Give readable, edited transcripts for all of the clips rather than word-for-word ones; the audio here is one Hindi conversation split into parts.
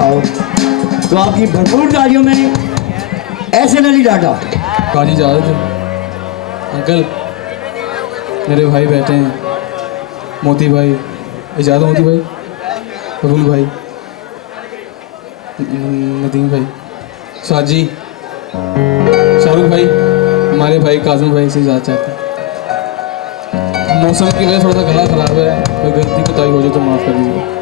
तो आपकी भरपूर गाड़ियों में ऐसे नहीं डाटा। गाड़ी जा रहे थे अंकल, मेरे भाई बैठे हैं, मोती भाई, इजाज़ मोती भाई, अबुल भाई, नदीम भाई, साजी, शाहरुख भाई, हमारे भाई काजम भाई से इजाज़त चाहते हैं। मौसम की वजह से थोड़ा सा गला खराब है, कोई गलती कोताही हो जाए तो माफ़ कर दीजिए।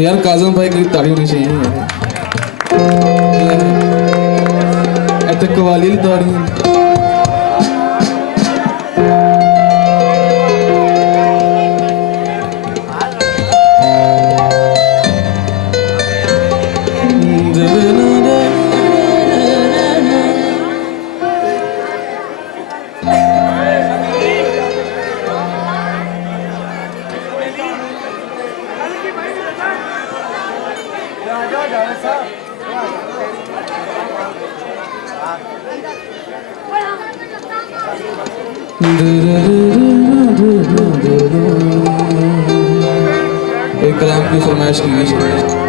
यार काजम भाई की ताड़ी होनी चाहिए ऐसे कवाली ताड़ी एक कलाम की फरमाइश की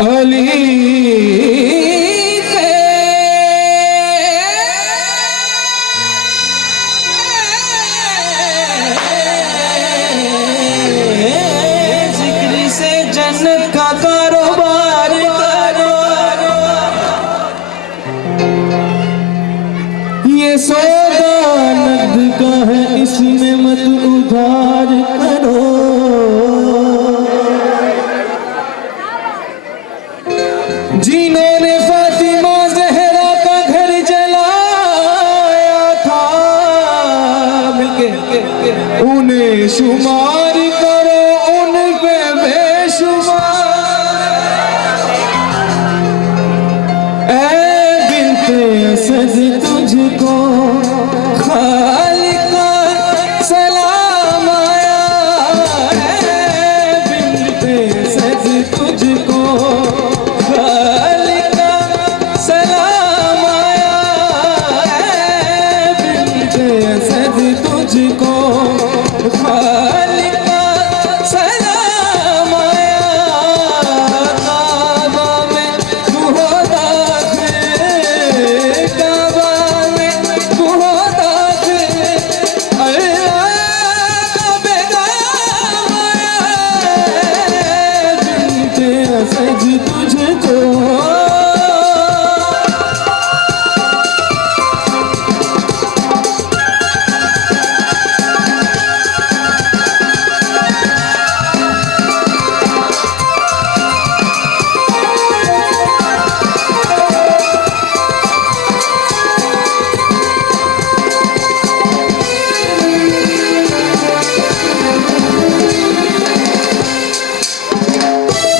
अली के जिक्र से जन्नत का कारोबार करो, ये सौदा नगद का है इसमें मत उधार करो। जिन्होंने फातिमा ज़हरा का घर जलाया था, मिलके उन्हें शुमार करो उन पे बेशुमार। ऐ बिन्ते असद तुझको खालिका सलाम आया, ऐ बिन्ते असद तुझको खालिका सलाम आया, ऐ बिन्ते असद तुझको खालिका सलाम आया। काबा में तू हो दाखिल, काबा में तू हो दाखिल, अल्लाह का पैगाम आया, ऐ बिन्ते असद तुझको।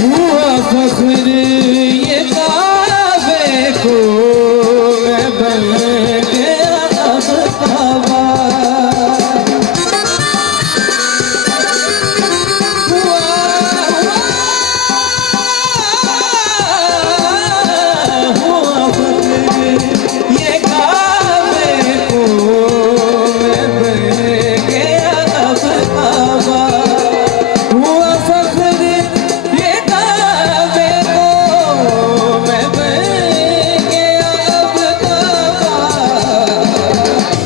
हुआ फख्र ये काबे को, मैं बन गया अब काबा। हुआ फख्र ये काबे को, मैं बन गया अब काबा। हुआ फख्र ये काबे को, मैं बन गया अब काबा।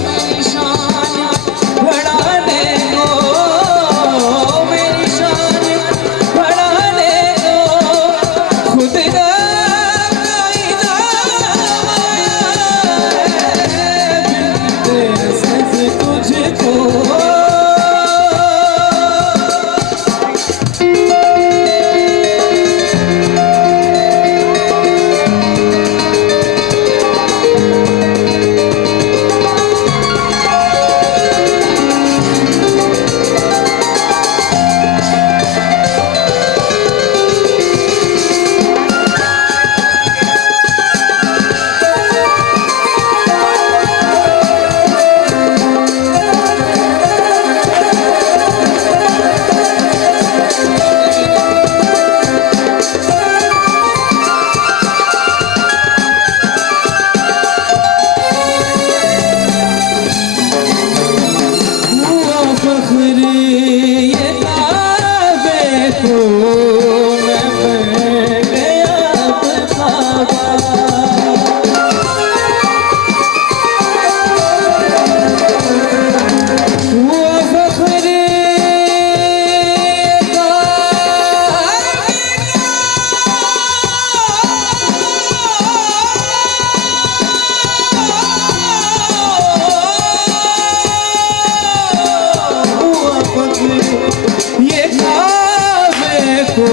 मेरी शान बढ़ाने को, मेरी शान बढ़ाने को खुद का इनाम आया, बिन्ते असद तुझको। हुआ फख्र ये काबे को, मैं बन गया अब काबा। हुआ फख्र ये हुआ फख्र ये काबे को,